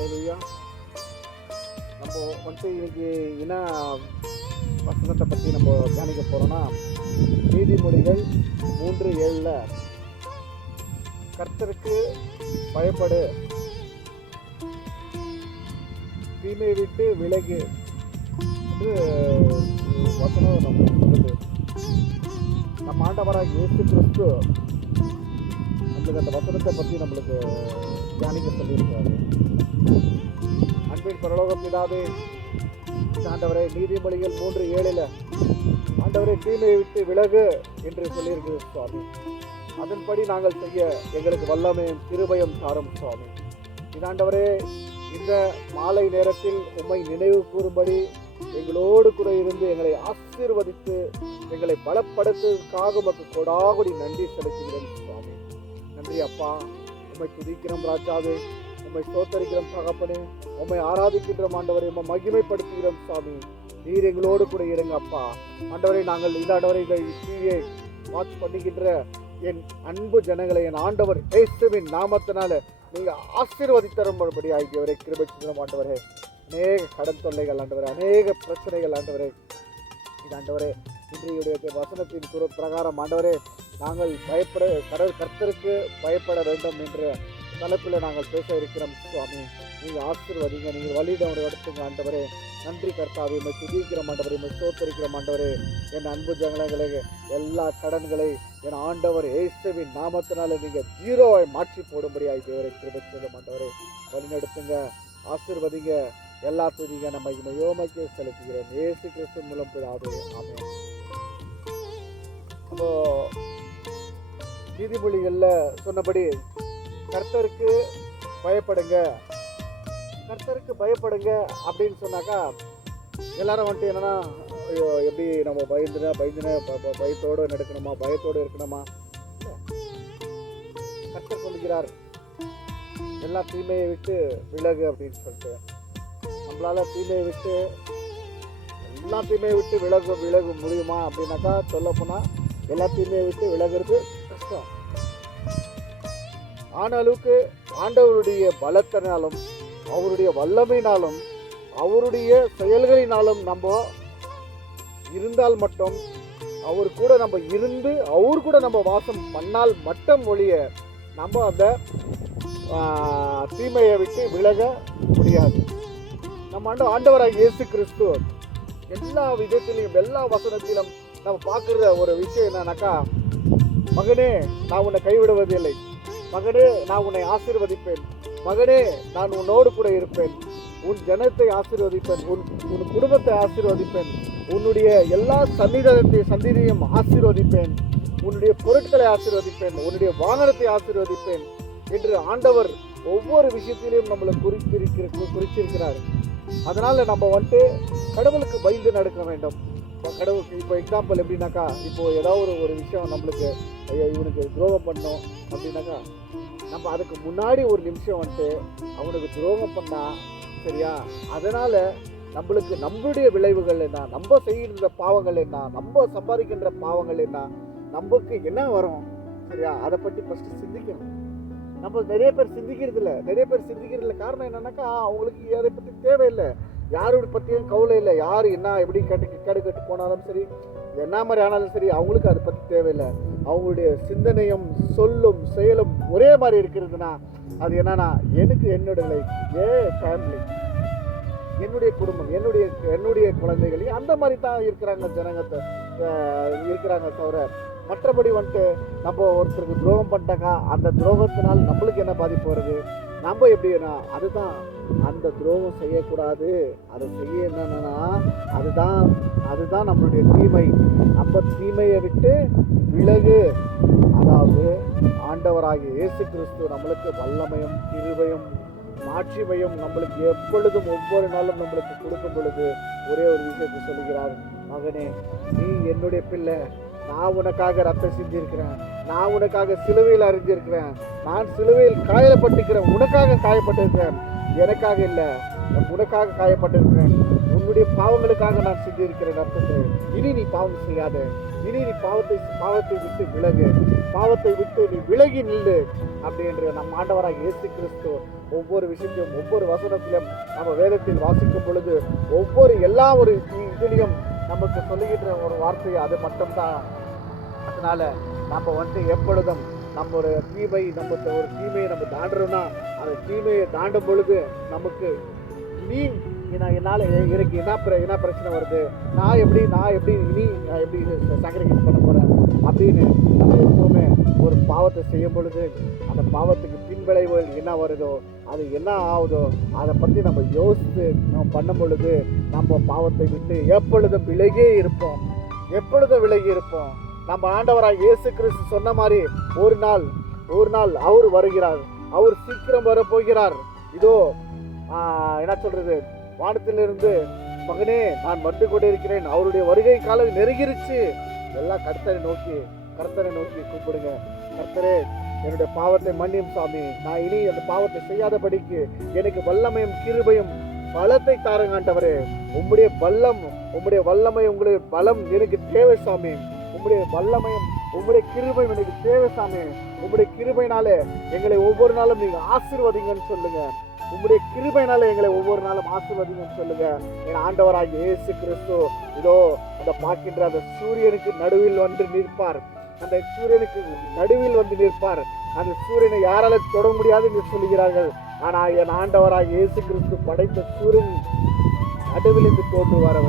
ஹல்லேலூயா. நம்ம இன்னைக்கு என்ன வசனத்தை பற்றி நம்ம தியானிக்க போகிறோன்னா, நீதிமொழிகள் 3:7 கர்த்தருக்கு பயப்படு, தீமை விட்டு விலகு என்று வசனம் நம்ம சொல்லுது. நம்ம ஆண்டவராக இயேசு கிறிஸ்து நம்மளுக்கு அந்த வசனத்தை பற்றி நம்மளுக்கு தியானிக்க சொல்லியிருக்காரு. அன்பின் பரலோக பிதாவே, ஆண்டவரே, நீதிமொழிகள் 3:7 ஆண்டவரே தீமையை விட்டு விலகு என்று சொல்லியிருக்கிறது சுவாமி. அதன்படி நாங்கள் செய்ய எங்களுக்கு வல்லமையும் கிருபையும் தாரும் சுவாமி. இதாண்டவரே, இந்த மாலை நேரத்தில் உம்மை நினைவு கூறும்படி எங்களோடு கூட இருந்து எங்களை ஆசீர்வதித்து எங்களை பலப்படுத்துவதற்காக உமக்கு கொடாகுடி நன்றி செலுத்துகிறேன் சுவாமி. நன்றி அப்பா. உம்மை துதிக்கிறோம் ராஜாவே, உம்மை ஸ்தோத்தரிக்கிறோம் தகப்பனே, உம்மை ஆராதிக்கின்றோம் ஆண்டவரை, உம்மை மகிமைப்படுத்துகிறோம் சுவாமி. நீர் எங்களோடு கூட இருங்க அப்பா. ஆண்டவரை, நாங்கள் இந்த ஆண்டவரை இந்த டிவியை வாட்ச் பண்ணிக்கின்ற என் அன்பு ஜனங்களை என் ஆண்டவர் இயேசுவின் நாமத்தினால நீங்க ஆசீர்வதித்தரும்படி ஆகியவரை கிருபை செய்கிறோம் ஆண்டவரே. அநேக கடன் தொல்லைகள் ஆண்டவரே, அநேக பிரச்சனைகள் ஆண்டவரே, இது ஆண்டவரே இன்றைய வசனத்தின் பிரகாரம் ஆண்டவரே நாங்கள் கர்த்தருக்கு பயப்பட வேண்டும் என்ற தலைப்பில் நாங்கள் பேச இருக்கிறோம் சுவாமி. நீங்கள் ஆசீர்வதிங்க, நீங்கள் வழியிடம் எடுத்துங்க ஆண்டவரே. நன்றி கர்த்தாவே, உம்மை துதிக்கிறோம் ஆண்டவரே, உம்மை ஸ்தோத்தரிக்கிறோம் ஆண்டவரே. என் அன்பு ஜனங்களை எல்லா கடன்களை என் ஆண்டவர் இயேசுவின் நாமத்தினால நீங்கள் 0 மாற்றி போடும்படி ஆகியவரை கிருபை செய்யும் ஆண்டவரே. வழிநடத்துங்க, ஆசீர்வதிங்க, எல்லா துதிங்க நம்ம யோமைக்கு செலுத்துகிறேன் இயேசு கிறிஸ்து மூலம் பிதாவே, ஆமென். அப்போ நீதிமொழிகளில் சொன்னபடி கர்த்தருக்கு பயப்படுங்க, கர்த்தருக்கு பயப்படுங்க அப்படின்னு சொன்னாக்கா எல்லாரும் வந்துட்டு என்னன்னா, ஐயோ எப்படி நம்ம பயத்தோடு நடக்கணுமா, பயத்தோடு இருக்கணுமா? கர்த்தர் சொல்லுகிறார் எல்லா தீமையை விட்டு விலகு அப்படின்னு சொல்லிட்டு. நம்மளால தீமையை விட்டு எல்லா தீமையை விட்டு விலக முடியுமா அப்படின்னாக்கா சொல்ல போனால் எல்லா தீமையை விட்டு விலகிறது கஷ்டம். ஆனாலுக்கு ஆண்டவருடைய பலத்தினாலும் அவருடைய வல்லமையினாலும் அவருடைய செயல்களினாலும் நம்ம இருந்தால் மட்டும், அவர் கூட நம்ம இருந்து அவர் கூட நம்ம வாசம் பண்ணால் மட்டும் ஒழிய நம்ம அந்த தீமையை விட்டு விலக முடியாது. நம்ம ஆண்டவராக இயேசு கிறிஸ்து எல்லா விதத்திலையும் எல்லா வசனத்திலும் நம்ம பார்க்குற ஒரு விஷயம் என்னன்னாக்கா, மகனே நான் உன்னை கைவிடுவதில்லை, மகனே நான் உன்னை ஆசீர்வதிப்பேன், மகனே நான் உன்னோடு கூட இருப்பேன், உன் ஜனத்தை ஆசீர்வதிப்பேன், உன் குடும்பத்தை ஆசீர்வதிப்பேன், உன்னுடைய எல்லா சந்ததியையும் ஆசீர்வதிப்பேன், உன்னுடைய பொருட்களை ஆசீர்வதிப்பேன், உன்னுடைய வாகனத்தை ஆசீர்வதிப்பேன் என்று ஆண்டவர் ஒவ்வொரு விஷயத்திலையும் நம்மளை குறிச்சிருக்கிறார். அதனால நம்ம வந்துட்டு கடவுளுக்கு பயந்து நடக்க வேண்டும். கடவுளுக்கு இப்போ எக்ஸாம்பிள் எப்படின்னாக்கா, இப்போ ஏதாவது ஒரு விஷயம் நம்மளுக்கு இவனுக்கு துரோகம் பண்ணோம் அப்படின்னாக்கா, நம்ம அதுக்கு முன்னாடி ஒரு நிமிஷம் வந்துட்டு அவனுக்கு துரோகம் பண்ணா சரியா, அதனால நம்மளுடைய விளைவுகள் என்ன, நம்ம செய்கின்ற பாவங்கள் என்ன, நம்ம சம்பாதிக்கின்ற பாவங்கள் என்ன, நமக்கு என்ன வரும் சரியா, அதை பற்றி ஃபர்ஸ்ட் சிந்திக்கணும். நம்ம நிறைய பேர் சிந்திக்கிறதில்ல. காரணம் என்னன்னாக்கா, அவங்களுக்கு அதை பற்றி தேவையில்லை, யாரோட பற்றியும் கவலை இல்லை. யார் என்ன எப்படி கட்டு போனாலும் சரி, என்ன மாதிரி ஆனாலும் சரி, அவங்களுக்கு அதை பற்றி தேவையில்லை. அவங்களுடைய சிந்தனையும் சொல்லும் செயலும் ஒரே மாதிரி இருக்கிறதுனா அது என்னன்னா, எனக்கு என்னோட லைஃப், ஃபேமிலி, என்னுடைய குடும்பம், என்னுடைய குழந்தைகள், அந்த மாதிரி தான் இருக்கிறாங்க ஜனங்கத்தை இருக்கிறாங்க தவிர, மற்றபடி வந்துட்டு நம்ம ஒருத்தருக்கு துரோகம் பண்ணிட்டாக்கா அந்த துரோகத்தினால் நம்மளுக்கு என்ன பாதிப்பு வருது, நம்ம எப்படின்னா அதுதான் அந்த துரோகம் செய்யக்கூடாது. அதை செய்ய என்னன்னா அதுதான் நம்மளுடைய தீமை. நம்ம தீமையை விட்டு விலகு. அதாவது ஆண்டவராகிய இயேசு கிறிஸ்து நம்மளுக்கு வல்லமையும் கிருபையும் மாட்சிமையும் நம்மளுக்கு எப்பொழுதும் ஒவ்வொரு நாளும் நம்மளுக்கு கொடுக்கும் பொழுது ஒரே ஒரு விஷயத்தை சொல்லுகிறார், மகனே நீ என்னுடைய பிள்ளை, நான் உனக்காக ரத்தம் சிந்திருக்கிறேன், நான் உனக்காக சிலுவையில் அறிஞ்சிருக்கிறேன், நான் சிலுவையில் காயப்பட்டிருக்கிறேன், உனக்காக காயப்பட்டிருக்கிறேன், எனக்காக இல்லை, உனக்காக காயப்பட்டிருக்கிறேன், என்னுடைய பாவங்களுக்காக நான் செஞ்சிருக்கிறேன் அர்த்தத்தை. இனி நீ பாவம் செய்யாத, இனி நீ பாவத்தை விட்டு விலகு, பாவத்தை விட்டு நீ விலகி நில்லு அப்படின்ற நம் ஆண்டவராக இயேசு கிறிஸ்து ஒவ்வொரு விஷயத்தையும் ஒவ்வொரு வசனத்திலும் நம்ம வேதத்தில் வாசிக்கும் பொழுது ஒவ்வொரு எல்லா ஒரு இதுலையும் நமக்கு சொல்லுகின்ற ஒரு வார்த்தை அது மட்டும்தான். அதனால நம்ம எப்பொழுதும் நம்மளோட ஒரு தீமையை நம்ம தாண்டுறோம்னா அந்த தீமையை தாண்டும் பொழுது நமக்கு என்னால் எனக்கு என்ன பிரச்சனை வருது, நான் எப்படி சாக்ரிஃபைஸ் பண்ண போகிறேன் அப்படின்னு நம்ம எப்பவுமே ஒரு பாவத்தை செய்யும் பொழுது அந்த பாவத்துக்கு பின்விளைவுகள் என்ன வருதோ அது என்ன ஆகுதோ அதை பற்றி நம்ம யோசித்து நம்ம பண்ணும் பொழுது நம்ம பாவத்தை விட்டு எப்பொழுதும் விலகி இருப்போம். நம்ம ஆண்டவராக இயேசு கிறிஸ்து சொன்ன மாதிரி ஒரு நாள் அவர் வருகிறார், அவர் சீக்கிரம் வரப்போகிறார். இதோ என்ன சொல்றது, வானத்திலிருந்து மகனே நான் வந்து கொண்டிருக்கிறேன், அவருடைய வருகை காலம் நெருங்கிருச்சு. எல்லாம் கர்த்தரை நோக்கி கூப்பிடுங்க. கர்த்தரே என்னுடைய பாவத்தை மன்னியும் சாமி, நான் இனி அந்த பாவத்தை செய்யாதபடிக்கு எனக்கு வல்லமையும் கிருபையும் பலத்தை தாருங்க ஆண்டவரே. உம்முடைய வல்லமை உங்களுடைய பலம் எனக்கு தேவை சாமி. உம்முடைய வல்லமையும் உம்முடைய கிருபையும் எனக்கு தேவை சாமி. உம்முடைய கிருபையினாலே எங்களை ஒவ்வொரு நாளும் நீங்க ஆசீர்வதிங்கன்னு சொல்லுங்க. உம்முடைய கிருபையினால எங்களை ஒவ்வொரு நாளும் ஆசீர்வதிங்கன்னு சொல்லுங்க. என் ஆண்டவராகிய இயேசு கிறிஸ்து இதோ அந்த பார்க்கின்ற அந்த சூரியனுக்கு நடுவில் வந்து நிற்பார். அந்த சூரியனை யாரால தொட முடியாது என்று சொல்லுகிறார்கள். ஆனா என் ஆண்டவராகிய இயேசு கிறிஸ்து படைத்த சூரியன் நடுவில் இருந்து தோன்றுவார்.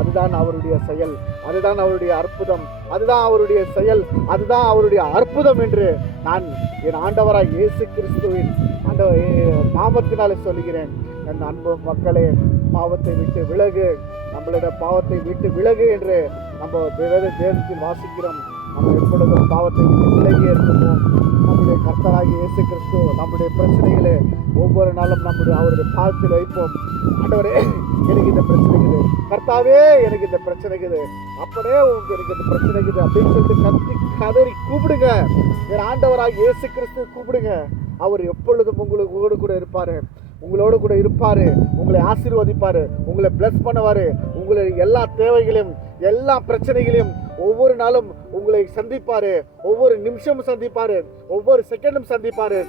அதுதான் அவருடைய செயல், அதுதான் அவருடைய அற்புதம், அதுதான் அவருடைய செயல், அதுதான் அவருடைய அற்புதம் என்று நான் என் ஆண்டவராகிய இயேசு கிறிஸ்துவின் நாமத்தினாலே சொல்லுகிறேன். என் அன்பு மக்களே, பாவத்தை விட்டு விலகு, நம்மளுடைய பாவத்தை விட்டு விலகு என்று நம்ம தேவத்தில் வாசிக்கிறோம். நம்ம எப்பொழுதும் பாவத்தை விட்டு விலகி இருக்கணும். நம்முடைய கர்த்தராகிய இயேசு கிறிஸ்து நம்முடைய பிரச்சனைகளை ஒவ்வொரு நாளும் அவருடைய பாதத்தில் வைப்போம். ஆண்டவரே எனக்கு இந்த பிரச்சனை இருக்குது, கர்த்தாவே எனக்கு இந்த பிரச்சனை இருக்குது, அப்பனே எனக்கு இந்த பிரச்சனை இருக்குது அப்படின்னு சொல்லிட்டு கதறி கூப்பிடுங்க. என் ஆண்டவராகிய இயேசு கிறிஸ்து கூப்பிடுங்க. அவர் எப்பொழுதும் உங்களோடு கூட இருப்பாரு, உங்களை ஆசீர்வதிப்பாரு, உங்களை பிளஸ் பண்ணுவாரு. உங்களை எல்லா தேவைகளையும் எல்லா பிரச்சனைகளையும் ஒவ்வொரு நாளும் உங்களை சந்திப்பாரு, ஒவ்வொரு நிமிஷமும் சந்திப்பாரு, ஒவ்வொரு செகண்டும் சந்திப்பாரு.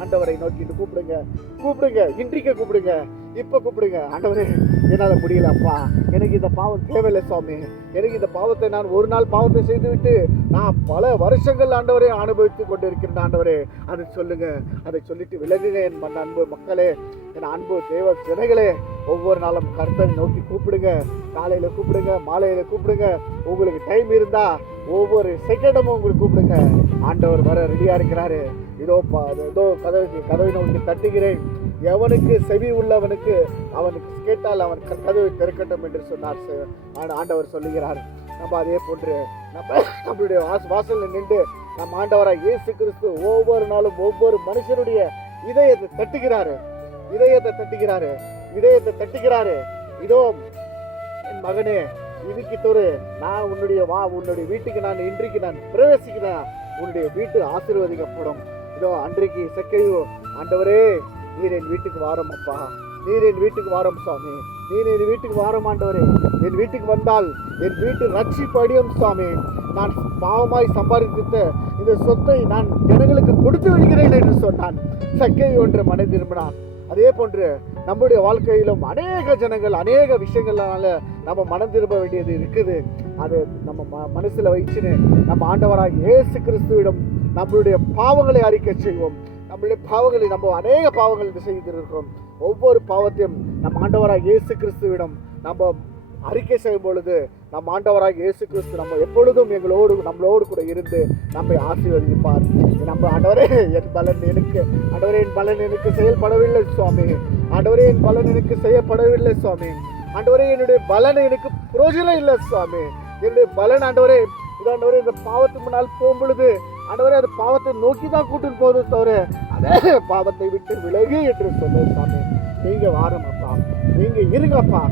ஆண்டவரை நோக்கிட்டு கூப்பிடுங்க, இன்றைக்கு கூப்பிடுங்க, இப்ப கூப்பிடுங்க. ஆண்டவரே என்னால முடியலப்பா, எனக்கு இந்த பாவம் தேவையில்லை சுவாமி, எனக்கு இந்த பாவத்தை நான் ஒரு நாள் பாவத்தை செய்துவிட்டு நான் பல வருஷங்கள் ஆண்டவரே அனுபவித்துக் கொண்டிருக்கிறேன். ஆண்டவரே அதை சொல்லுங்க, அதை சொல்லிட்டு விலகுங்க. என் அன்பு மக்களே, என் அன்பு தேவ ஜனங்களே, ஒவ்வொரு நாளும் கர்த்தரை நோக்கி கூப்பிடுங்க. காலையில கூப்பிடுங்க, மாலையில கூப்பிடுங்க, உங்களுக்கு டைம் இருந்தா ஒவ்வொரு செகண்டும் உங்களுக்கு கூப்பிடுங்க. ஆண்டவர் வர ரெடியா இருக்கிறாரு. இதோ கதவை நோக்கி தட்டுகிறேன். எவனுக்கு செவி உள்ளவனுக்கு அவனுக்கு கேட்டால் அவன் கதவை திறக்கட்டும் என்று சொன்னார் ஆண்டவர் சொல்லுகிறார். நம்ம அதே போன்று நம்மளுடைய வாசல்ல நின்று நம் ஆண்டவராக இயேசு கிறிஸ்து ஒவ்வொரு நாளும் ஒவ்வொரு மனுஷனுடைய இதயத்தை தட்டுகிறாரு. இதோ என் மகனே, இதுக்கு நான் உன்னுடைய வீட்டுக்கு இன்றைக்கு பிரவேசிக்கிறேன், உன்னுடைய வீட்டு ஆசீர்வதிக்கப்படும். இதோ அன்றைக்கு செக்கையோ, ஆண்டவரே நீர் என் வீட்டுக்கு வாரம் அப்பா, நீர் என் வீட்டுக்கு வாரம் சுவாமி, நீர் என் வீட்டுக்கு வாரம் ஆண்டவரே. என் வீட்டுக்கு வந்தால் என் வீட்டு ரட்சிப்பு அடியும் சுவாமி. நான் பாவமாய் சம்பாதித்த இந்த சொத்தை நான் ஜனங்களுக்கு கொடுத்து விடுகிறேன் என்று சொன்னான். சக்கை ஒன்று மனை திரும்பினான். அதே போன்று நம்முடைய வாழ்க்கையிலும் அநேக ஜனங்கள் அநேக விஷயங்களால நம்ம மனம் திரும்ப வேண்டியது இருக்குது. அது நம்ம மனசுல வச்சுன்னு நம்ம ஆண்டவராக இயேசு கிறிஸ்துவிடம் நம்மளுடைய பாவங்களை அறிக்கை செய்வோம். நம்மளுடைய பாவங்களை நம்ம அநேக பாவங்கள் செய்திருக்கிறோம். ஒவ்வொரு பாவத்தையும் நம்ம ஆண்டவராக இயேசு கிறிஸ்துவிடம் நம்ம அறிக்கை செய்யும் பொழுது நம் ஆண்டவராக இயேசு கிறிஸ்து நம்ம எப்பொழுதும் நம்மளோடு கூட இருந்து நம்மை ஆசீர்வதிப்பார். நம்ம ஆண்டவரே என் பலன் எனக்கு செயல்படவில்லை சுவாமி, ஆண்டவரே என் பலன் எனக்கு செய்யப்படவில்லை சுவாமி, ஆண்டவரே என்னுடைய பலன் எனக்கு பிரயோஜனம் இல்லை சுவாமி, என்னுடைய பலன் ஆண்டவரே இதாண்டவரே இந்த பாவத்துக்கு முன்னால் போகும் பொழுது ஆண்டவரே அந்த பாவத்தை நோக்கி தான் கூட்டிட்டு போகுது தவிர அதே பாவத்தை விட்டு விலகி என்று சொல்ல சாமி. நீங்க வாரமாப்பா, நீங்க இருங்கப்பா,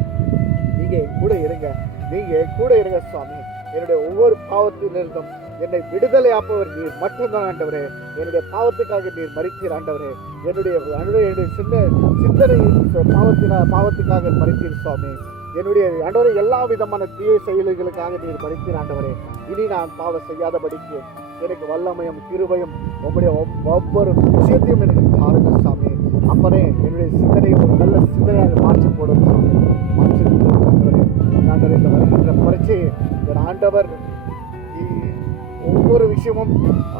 நீங்க கூட இருங்க சுவாமி. என்னுடைய ஒவ்வொரு பாவத்திலிருந்தும் என்னை விடுதலை ஆப்பவர் நீர் மட்டும்தான் ஆண்டவரே. என்னுடைய பாவத்துக்காக நீர் மரித்தீர் ஆண்டவரே. என்னுடைய சிந்தனை பாவத்துக்காக மரித்தீர் சுவாமி. என்னுடைய ஆண்டவரே எல்லா விதமான தீய செயல்களுக்காக நீர் மரித்தீர் ஆண்டவரே. இனி நான் பாவம் செய்யாதபடிக்கு எனக்கு வல்லமையும் கிருபையும் உங்களுடைய ஒவ்வொரு விஷயத்தையும் எனக்கு தாருங்க சாமி. அப்பனே என்னுடைய சிந்தனையை ஒரு நல்ல சிந்தனையாக மாற்றி போடும் சாமி. மாற்றி ஆண்டவரே. ஆண்டவரே இந்த வருகின்ற பரீட்சை என் ஆண்டவர் ஒவ்வொரு விஷயமும்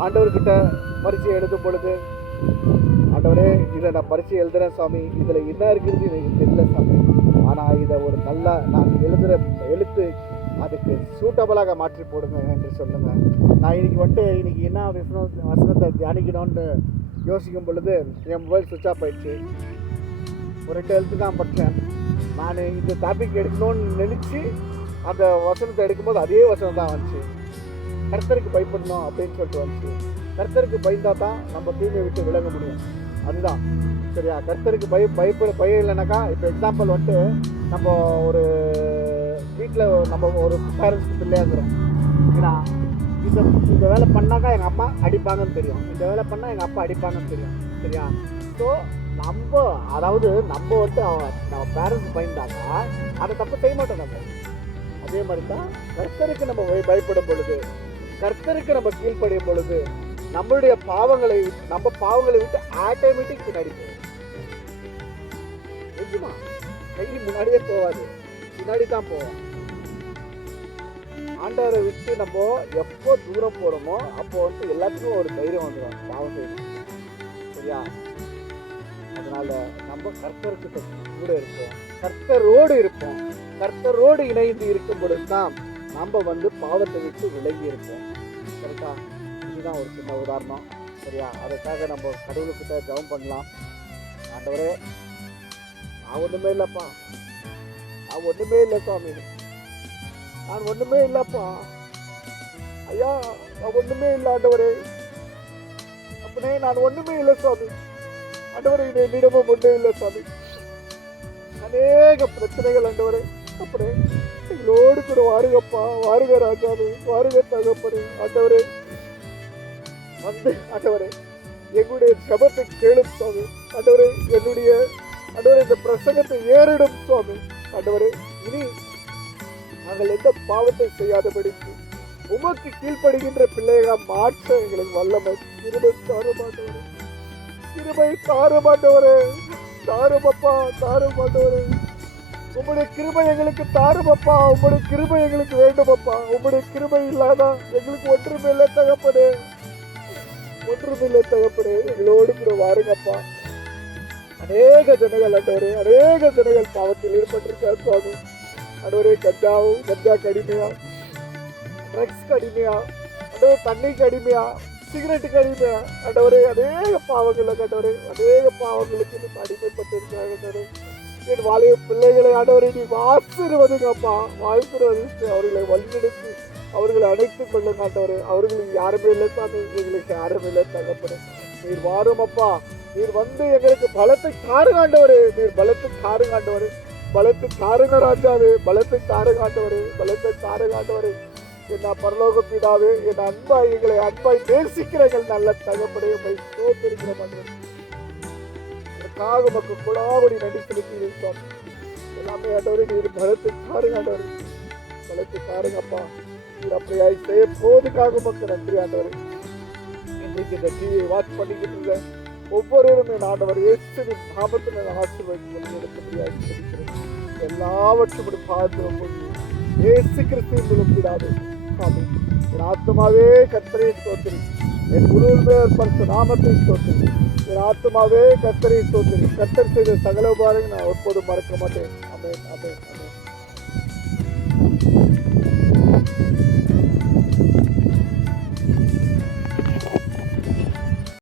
ஆண்டவர்கிட்ட பரீட்சை எழுதும் பொழுது ஆண்டவரே இதை நான் பரீட்சை எழுதுறேன் சாமி, இதில் என்ன இருக்கிறது எனக்கு தெரியல சாமி, ஆனால் இதை ஒரு நல்ல நான் எழுதுகிற எழுத்து அதுக்கு சூட்டபுளாக மாற்றி போடுங்க என்று சொல்லுங்க. நான் இன்னைக்கு என்ன வசனத்தை தியானிக்கணும்னு யோசிக்கும் பொழுது என் மொபைல் சுவிட்ச் ஆஃப் ஆயிடுச்சு. ஒரு 2 எழுத்து தான் படித்தேன். நான் இந்த டாபிக் எடுக்கணும்னு நினச்சி அந்த வசனத்தை எடுக்கும்போது அதே வசனம் தான் வந்துச்சு. கர்த்தருக்கு பயப்படணும் அப்படின்னு சொல்லிட்டு வந்துச்சு. கர்த்தருக்கு பயந்தா தான் நம்ம தீமையை விட்டு விலக முடியும். அதுதான் சரியா. கர்த்தருக்கு பயம் இல்லைனாக்கா, இப்போ எக்ஸாம்பிள் வந்துட்டு நம்ம ஒரு வீட்டில் நம்ம ஒரு பேரண்ட்ஸ்க்கு பிள்ளையாகிறோம். ஏன்னா இந்த வேலை பண்ணாக்கா எங்கள் அப்பா அடிப்பாங்கன்னு தெரியும், இந்த வேலை பண்ணால் எங்கள் அப்பா அடிப்பாங்கன்னு தெரியும் சரியா. ஸோ நம்ம வந்துட்டு நம்ம பேரண்ட்ஸ் பயந்தாக்கா அதை தப்பு செய்ய மாட்டோம் நம்ம. அதே மாதிரி தான் கர்த்தருக்கு நம்ம பயப்படும் பொழுது, கர்த்தருக்கு நம்ம கீழ்ப்படியும் பொழுது நம்மளுடைய பாவங்களை விட்டு ஆட்டோமேட்டிக் பின்னாடி போகும். நிஜமா கை முன்னாடியே போகாது, பின்னாடி தான் போவோம். ஆண்டவரை விட்டு நம்ம எப்போ தூரம் போறோமோ அப்போ வந்து எல்லாத்துக்கும் ஒரு தைரியம் வந்துடும் பாவம் செய்யணும் சரியா. அதனால நம்ம கர்த்தருக்கு கூட இருப்போம், கர்த்தரோடு இணைந்து இருக்கும் பொழுது தான் நம்ம வந்து பாவத்தை விட்டு விலகி இருப்போம் கரெக்டா. இதுதான் ஒரு சின்ன உதாரணம் சரியா. அதுக்காக நம்ம கடவுளுக்கிட்ட ஜெபம் பண்ணலாம். ஆண்டவரே நான் ஒன்றுமே இல்லைப்பா, நான் ஒன்றுமே இல்லை சுவாமி, நான் ஒன்றுமே இல்லைப்பா ஐயா, நான் ஒன்றுமே இல்லை ஆண்டவரே, அப்படியே நான் ஒன்றுமே இல்லை சுவாமி. ஆண்டவரே இது என்னிடமும் ஒன்றும் இல்லை சுவாமி. அநேக பிரச்சனைகள் ஆண்டவரே, அப்படியே எங்களோடு கூட வாருங்கப்பா, வாருங்க ராஜாவே, வாருங்க தகப்பனே. ஆண்டவரே வந்து ஆண்டவரே எங்களுடைய ஜபத்தை கேளும் சுவாமி. ஆண்டவரே இந்த பிரசங்கத்தை ஏறிடும் சுவாமி. ஆண்டவரே இனி நாங்கள் எந்த பாவத்தை செய்யாதபடிக்கு உமக்கு கீழ்ப்படுகின்ற பிள்ளைகளாக மாற்ற எங்களுக்கு வல்லமை கிருபை தாருமாட்டவரே, கிருபை தாருமாட்டவரே, தாருமப்பா தாருமாட்டவரே. உங்களுடைய கிருபை எங்களுக்கு தாருமப்பா, உங்களுடைய கிருபை எங்களுக்கு வேண்டுமப்பா. உங்களுடைய கிருபை இல்லாத எங்களுக்கு ஒன்றுமில்லை தகப்பனே, ஒன்றுமில்லை தகப்பனே. எங்களோடு கூட வாருங்கப்பா. அநேக ஜனங்கள் பாவத்தில் ஈடுபட்டிருக்கார் சுவாமி. ஆண்டவரே கஞ்சாவுக்கு அடிமையா, ட்ரக்ஸ்க்கு அடிமையா, ஆண்டவரே தண்ணிக்கு அடிமையா, சிகரெட்டுக்கு அடிமையா ஆண்டவரே, அநேக பாவங்களுக்கு அடிமைப்பட்டு இருக்கிறாங்க. என் வாலிப பிள்ளைகளை ஆண்டவரை நீ ஆசீர்வதிங்கப்பா, ஆசீர்வதித்து அவர்களை வழிநடத்தி அவர்களை அணைத்துக் கொள்ளுங்க ஆண்டவரே. அவர்களுக்கு யாருமே இல்லை சாமி, எங்களுக்கு யாருமே இல்லை தகப்பனே. நீர் வாரும் அப்பா, நீர் வந்து எங்களுக்கு பலத்தை தாருங்க ஆண்டவரே, நீர் பலத்தை தாருங்க ஆண்டவரே, பலத்தை தாருங்க ராஜாவே, பலத்தை தாருங்க ஆண்டவரே. என்ன பரலோக பிதாவே, என் எங்களை அன்பாய் நேசிக்கிற எங்கள் நல்ல தகப்பனே, உண்மை சோத்திருக்கிற ஆண்டவரே. எனக்காக உமக்கு கொடாவடி நடி செலுத்தி எல்லாமே ஆண்டவரே, நீர் பலத்தை தாருங்க ஆண்டவரே, பலத்தை தாருங்கப்பா. நீர் அப்படியாய் செய்ய போதுக்காக உமக்கு நன்றி ஆண்டவரே. இன்றைக்கு இந்த டிவியை வாட்ச் பண்ணிக்கிட்டு இருக்க ஒவ்வொருவரும் என் ஆண்டவர் இயேசுவின் நாமத்தில் நான் ஆசீர்வதிக்கிறேன். எல்லாவற்றும் பார்த்து இயேசு கிறிஸ்துவின் பிதாவே ஆமென். என் ஆத்துமாவே கர்த்தரை ஸ்தோத்திரி, என் குருவின் பரிசுத்த நாமத்தை ஸ்தோத்திரி. என் ஆத்துமாவே கர்த்தரை ஸ்தோத்திரி, கர்த்தர் செய்த சகல உபகாரங்களை நான் எப்போதும் மறக்க மாட்டேன். ஆமென் ஆமென் ஆமென்.